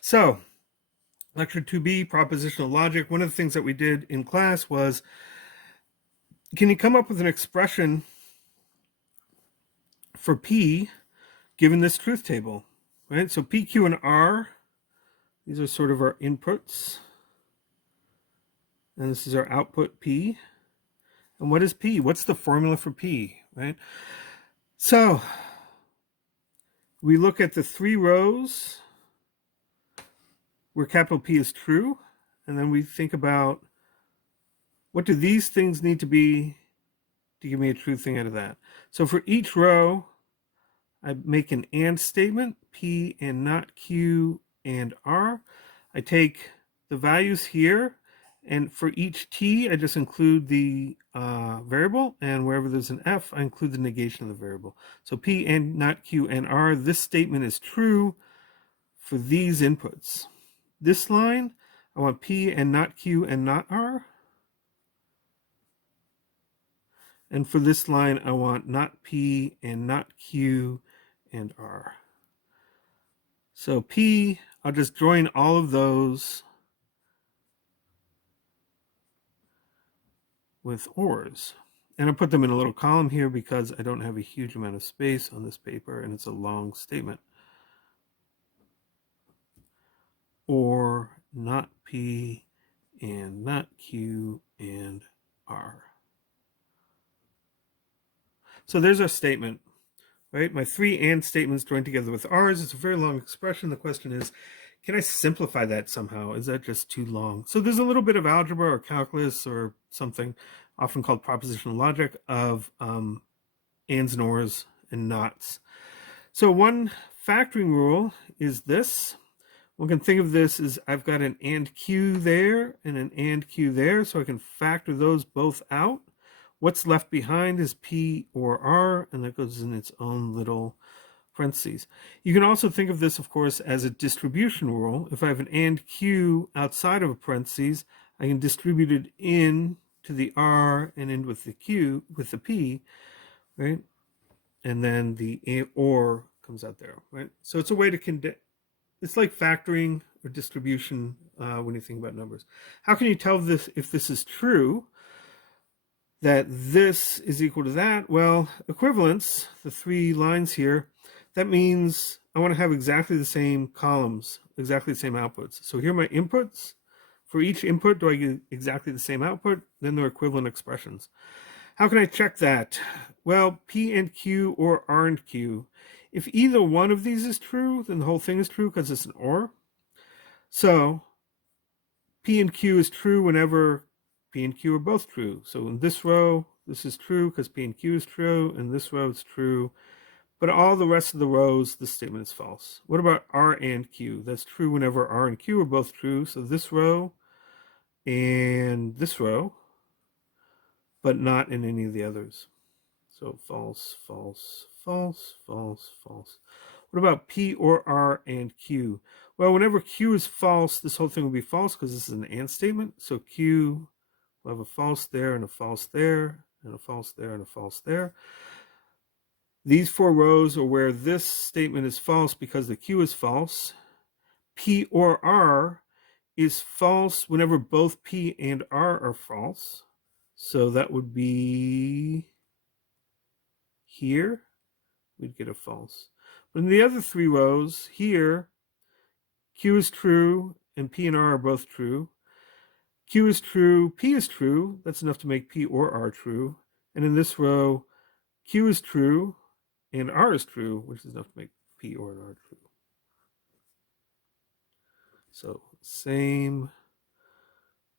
So, lecture 2B, propositional logic. One of the things that we did in class was, can you come up with an expression for P given this truth table, right? So P, Q, and R, these are sort of our inputs. And this is our output P. And what is P? What's the formula for P, right? So we look at the 3 rows where capital P is true, and then we think about what do these things need to be to give me a true thing out of that. So for each row, I make an AND statement, P and not Q and R. I take the values here, and for each T, I just include the variable, and wherever there's an F, I include the negation of the variable. So P and not Q and R, this statement is true for these inputs. This line, I want P and not Q and not R. And for this line, I want not P and not Q and R. So P, I'll just join all of those with ORs. And I'll put them in a little column here because I don't have a huge amount of space on this paper and it's a long statement. Or not P and not Q and R. So there's our statement, right? My 3 AND statements joined together with R's. It's a very long expression. The question is, can I simplify that somehow? Is that just too long? So there's a little bit of algebra or calculus or something, often called propositional logic, of ands and ors and nots. So one factoring rule is this. One can think of this as I've got an AND Q there and an AND Q there, so I can factor those both out. What's left behind is P or R, and that goes in its own little parentheses. You can also think of this, of course, as a distribution rule. If I have an AND Q outside of a parentheses, I can distribute it in to the R and in with the Q, with the P, right? And then the OR comes out there, right? So it's a way to it's like factoring or distribution when you think about numbers. How can you tell this if this is true, that this is equal to that? Well, equivalence, the 3 lines here, that means I want to have exactly the same columns, exactly the same outputs. So here are my inputs. For each input, do I get exactly the same output? Then they're equivalent expressions. How can I check that? Well, P and Q or R and Q. If either one of these is true, then the whole thing is true because it's an OR. So P and Q is true whenever P and Q are both true. So in this row, this is true because P and Q is true. In this row, it's true. But all the rest of the rows, this statement is false. What about R and Q? That's true whenever R and Q are both true. So this row and this row, but not in any of the others. So false, false, false, false, false. What about P or R and Q? Well, whenever Q is false, this whole thing will be false because this is an AND statement. So Q will have a false there and a false there and a false there and a false there. These 4 rows are where this statement is false because the Q is false. P or R is false whenever both P and R are false. So that would be here. We'd get a false. But in the other 3 rows, here, Q is true and P and R are both true. Q is true, P is true. That's enough to make P or R true. And in this row, Q is true and R is true, which is enough to make P or R true. So same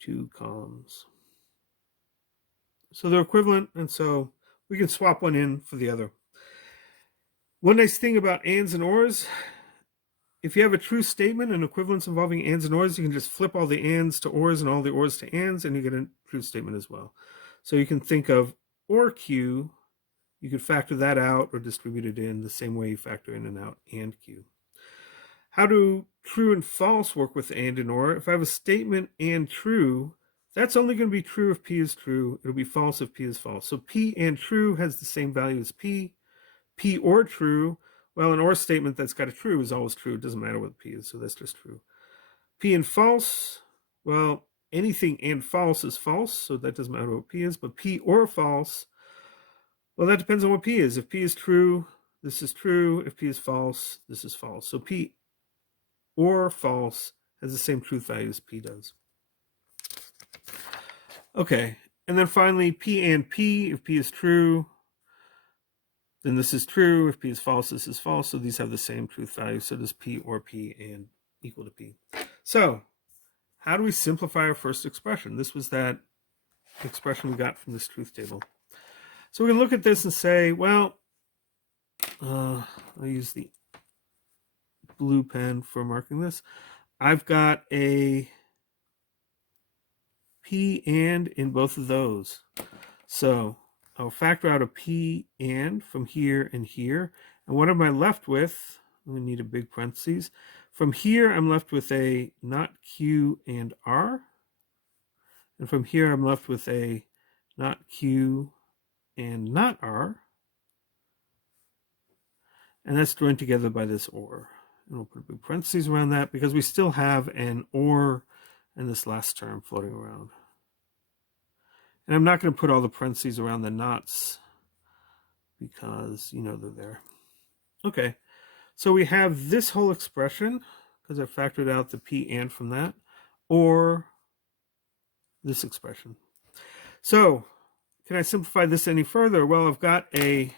2 columns. So they're equivalent, and so we can swap one in for the other. One nice thing about ands and ors, if you have a true statement and equivalence involving ands and ors, you can just flip all the ands to ors and all the ors to ands, and you get a true statement as well. So you can think of OR Q, you could factor that out or distribute it in the same way you factor in and out AND Q. How do true and false work with AND and OR? If I have a statement and true, that's only going to be true if P is true. It'll be false if P is false. So P and true has the same value as P. P or true, Well, an or statement that's got a true is always true. It doesn't matter what P is, so that's just true. P and false, well, anything and false is false, so that doesn't matter what P is. But P or false, well, that depends on what P is. If P is true, this is true. If P is false, this is false. So P or false has the same truth value as P does. Okay, and then finally, P and P, if P is true, then this is true. If P is false, this is false. So these have the same truth value. So does P or P and equal to P. So how do we simplify our first expression? This was that expression we got from this truth table. So we can look at this and say, well, I'll use the blue pen for marking this. I've got a P and in both of those. So I'll factor out a P and from here and here. And what am I left with? We need a big parentheses. From here, I'm left with a not Q and R. And from here, I'm left with a not Q and not R. And that's joined together by this or. And we'll put a big parentheses around that because we still have an or and this last term floating around. And I'm not going to put all the parentheses around the nots because you know they're there. Okay, so we have this whole expression because I factored out the P and from that, or this expression. So can I simplify this any further? Well, I've got a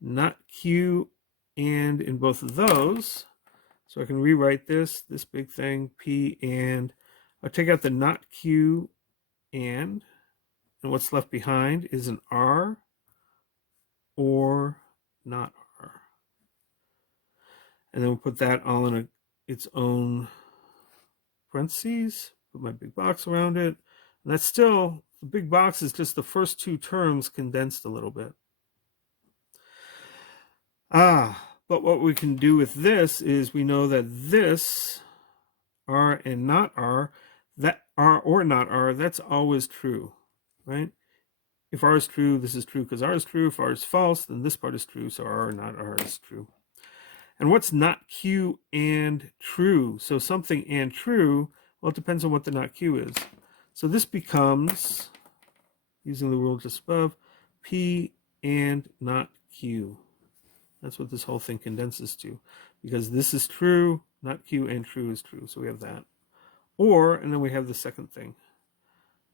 not Q and in both of those. So I can rewrite this big thing, P and. I'll take out the not Q and what's left behind is an R or not R. And then we'll put that all in its own parentheses, put my big box around it. And that's still, the big box is just the first two terms condensed a little bit. But what we can do with this is we know that this R and not R, that R or not R, that's always true, right? If R is true, this is true because R is true. If R is false, then this part is true, so R or not R is true. And what's not Q and true? So something and true, well, it depends on what the not Q is. So this becomes, using the rule just above, P and not Q. That's what this whole thing condenses to, because this is true, not Q and true is true. So we have that. Or, and then we have the second thing,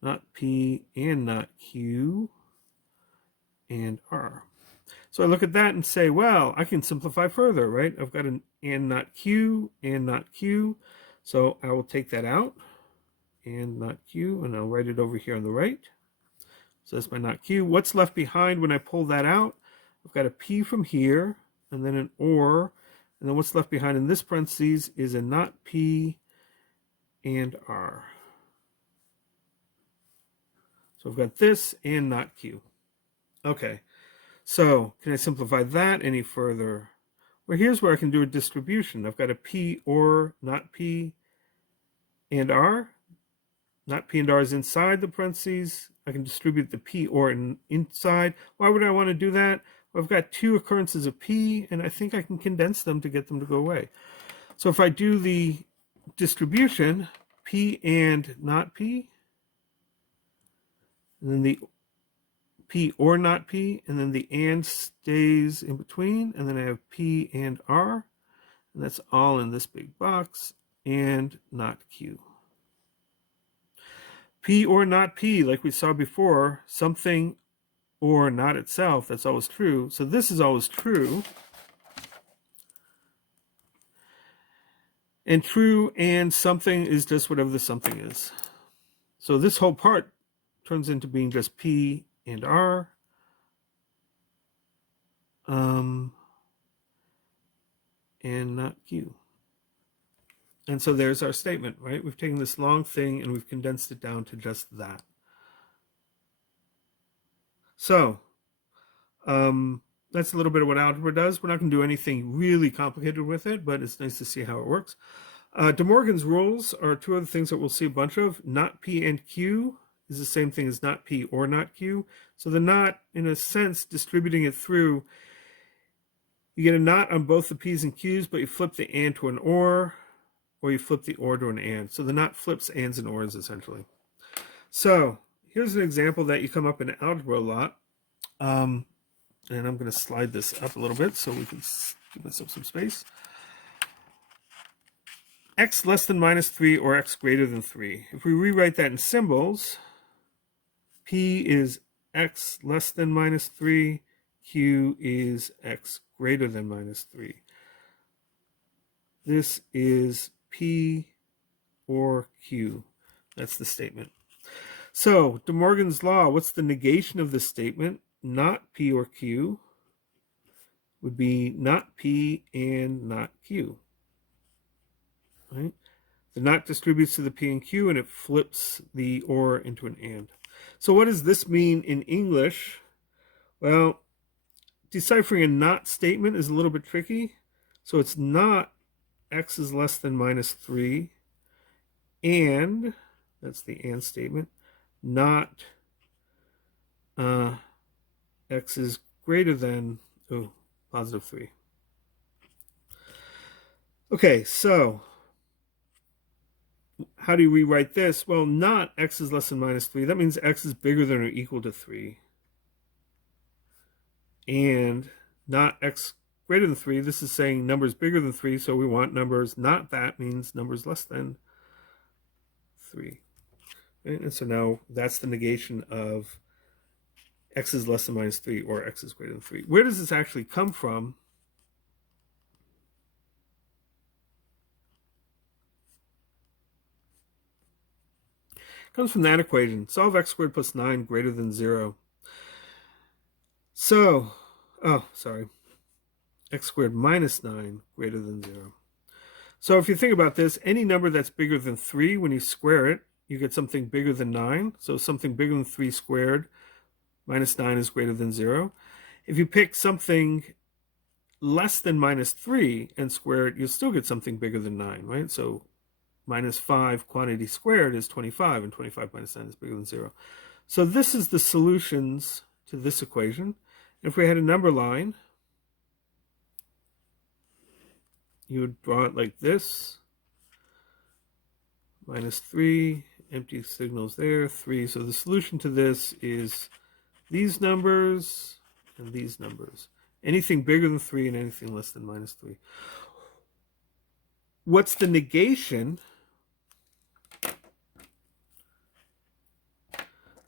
not P and not Q and R. So I look at that and say, well, I can simplify further, right? I've got an and not Q and not Q. So I will take that out, and not Q, and I'll write it over here on the right. So that's my not Q. What's left behind when I pull that out? I've got a P from here, and then an or, and then what's left behind in this parentheses is a not P and R. So I've got this and not Q. Okay, so can I simplify that any further? Well, here's where I can do a distribution. I've got a P or not P and R. Not P and R is inside the parentheses. I can distribute the P or inside. Why would I want to do that? Well, I've got two occurrences of P, and I think I can condense them to get them to go away. So if I do the distribution, P and not P, and then the P or not P, and then the and stays in between, and then I have P and R, and that's all in this big box, and not Q. P or not P, like we saw before, something or not itself, that's always true. So this is always true. And true and something is just whatever the something is. So this whole part turns into being just P and R. And not Q. And so there's our statement, right? We've taken this long thing and we've condensed it down to just that. So that's a little bit of what algebra does. We're not going to do anything really complicated with it, but it's nice to see how it works. De Morgan's rules are two other things that we'll see a bunch of. Not P and Q is the same thing as not P or not Q. So the not, in a sense, distributing it through You get a not on both the P's and Q's, but you flip the and to an or you flip the or to an and. So the not flips ands and ors, essentially. So here's an example that you come up in algebra a lot. And I'm going to slide this up a little bit so we can give myself some space. X less than minus 3 or x greater than 3. If we rewrite that in symbols, P is x less than minus 3, Q is x greater than minus 3. This is P or Q. That's the statement. So, De Morgan's law, what's the negation of this statement? Not P or Q would be not P and not Q. Right? The not distributes to the P and Q, and it flips the or into an and. So what does this mean in English? Well, deciphering a not statement is a little bit tricky. So it's not x is less than minus 3, and, that's the and statement, not x is greater than, positive 3. Okay, so how do you rewrite this? Well, not x is less than minus 3. That means x is bigger than or equal to 3. And not x greater than 3. This is saying numbers bigger than 3, so we want numbers not that means numbers less than 3. Okay? And so now that's the negation of x is less than minus 3 or x is greater than 3. Where does this actually come from? It comes from that equation. Solve x squared plus 9 greater than 0. So, x squared minus 9 greater than 0. So if you think about this, any number that's bigger than 3, when you square it, you get something bigger than 9. So something bigger than 3 squared minus 9 is greater than 0. If you pick something less than minus 3 and square it, you'll still get something bigger than 9, right? So minus 5 quantity squared is 25, and 25 minus 9 is bigger than 0. So this is the solutions to this equation. If we had a number line, you would draw it like this. Minus 3, empty signals there, 3. So the solution to this is these numbers and these numbers. Anything bigger than 3 and anything less than minus 3. What's the negation?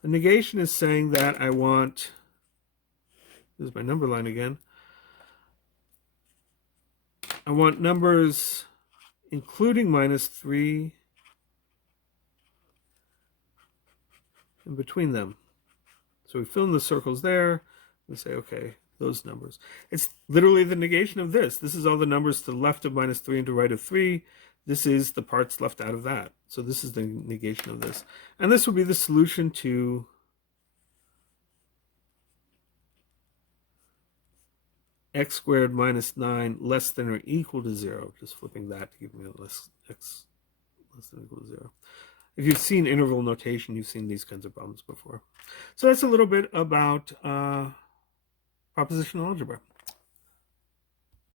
The negation is saying that I want, this is my number line again, I want numbers including minus 3 and between them. So we fill in the circles there. We say, okay, those numbers. It's literally the negation of this. This is all the numbers to the left of minus 3 and to right of 3. This is the parts left out of that. So this is the negation of this. And this would be the solution to x squared minus 9 less than or equal to 0. Just flipping that to give me a x less than or equal to 0. If you've seen interval notation, you've seen these kinds of problems before. So that's a little bit about propositional algebra.